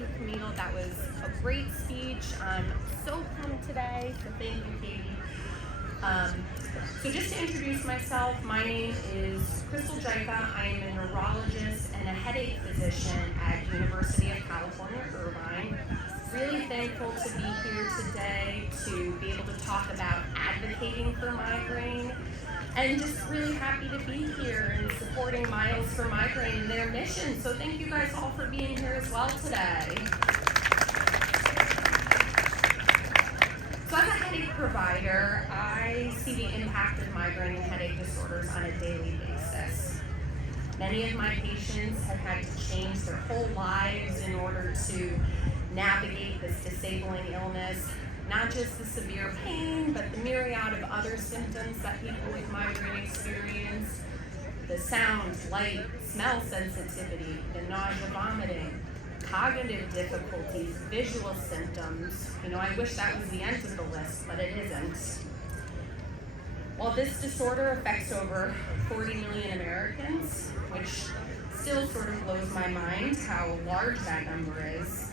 you, Camille. That was a great speech. I'm so pumped today, so thank you, Katie. So just to introduce myself, my name is Jicha. I am a neurologist and a headache physician at University of California, Irvine. Really thankful to be here today to be able to talk about advocating for migraine, and just really happy to be here and supporting Miles for Migraine and their mission. So thank you guys all for being here as well today. So as a headache provider, I see the impact of migraine and headache disorders on a daily basis. Many of my patients have had to change their whole lives in order to navigate this disabling illness, not just the severe pain, but the myriad of other symptoms that people with migraine experience, the sound, light, smell sensitivity, the nausea, vomiting, cognitive difficulties, visual symptoms. I wish that was the end of the list, but it isn't. While this disorder affects over 40 million Americans, which still sort of blows my mind how large that number is,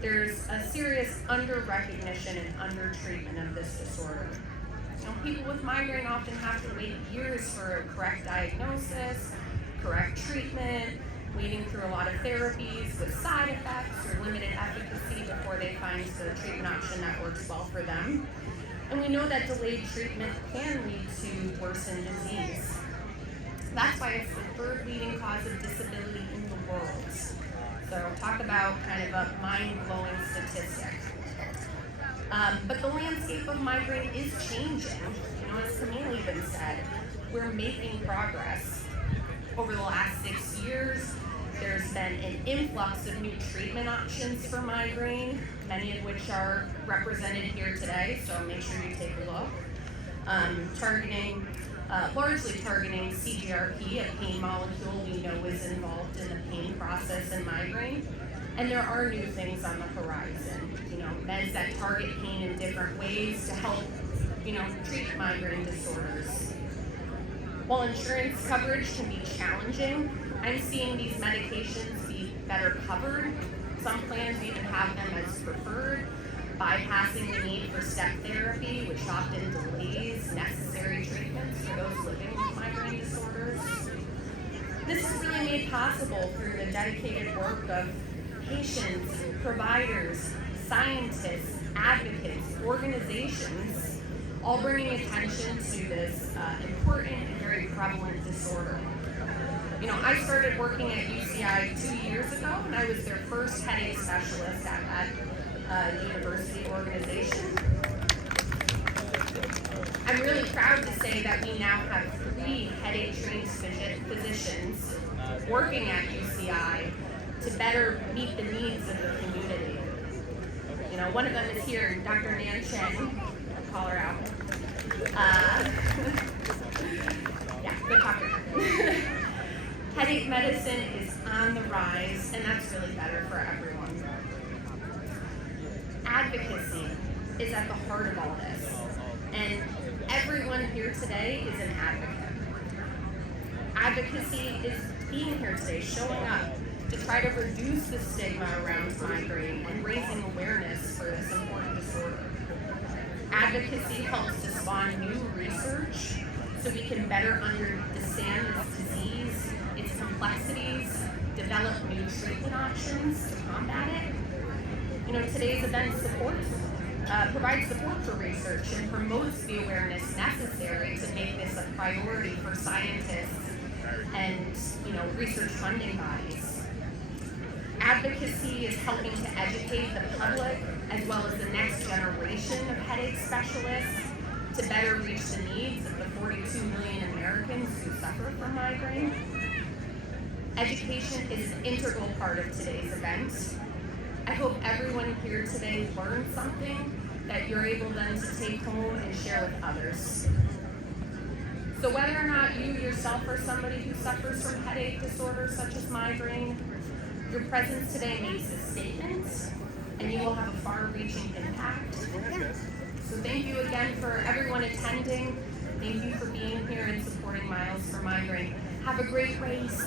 there's a serious under-recognition and under-treatment of this disorder. People with migraine often have to wait years for a correct diagnosis, correct treatment, waiting through a lot of therapies with side effects or limited efficacy before they find the treatment option that works well for them. And we know that delayed treatment can lead to worsened disease. That's why it's the third leading cause of disability in the world. So talk about kind of a mind-blowing statistic. But the landscape of migraine is changing. As Camille even said, we're making progress. Over the last 6 years, there's been an influx of new treatment options for migraine, many of which are represented here today, so make sure you take a look. Largely targeting CGRP, a pain molecule we know is involved in the pain process in migraine. And there are new things on the horizon, meds that target pain in different ways to help, treat migraine disorders. While insurance coverage can be challenging, I'm seeing these medications be better covered. Some plans even have them as preferred, bypassing the need for step therapy, which often delays necessary treatments for those living with migraine disorders. This is really made possible through the dedicated work of patients, providers, scientists, advocates, organizations, all bringing attention to this important and very prevalent disorder. I started working at UCI 2 years ago, and I was their first headache specialist at that university organization. I'm really proud to say that we now have 3 headache-trained physicians working at UCI to better meet the needs of the community. One of them is here, Dr. Nan Chen. I'll call her out. Yeah, good talker. Headache medicine is on the rise, and that's really better for everyone. Advocacy is at the heart of all this, and everyone here today is an advocate. Advocacy is being here today, showing up to try to reduce the stigma around migraine and raising awareness for this important disorder. Advocacy helps to spawn new research so we can better understand this disease, its complexities, develop new treatment options to combat it. Today's event provides support for research and promotes the awareness necessary to make this a priority for scientists and research funding bodies. Advocacy is helping to educate the public as well as the next generation of headache specialists to better reach the needs of the 42 million Americans who suffer from migraine. Education is an integral part of today's event. I hope everyone here today learned something that you're able then to take home and share with others. So whether or not you yourself are somebody who suffers from headache disorders such as migraine, your presence today makes a statement, and you will have a far-reaching impact. So thank you again for everyone attending. Thank you for being here and supporting Miles for Migraine. Have a great race.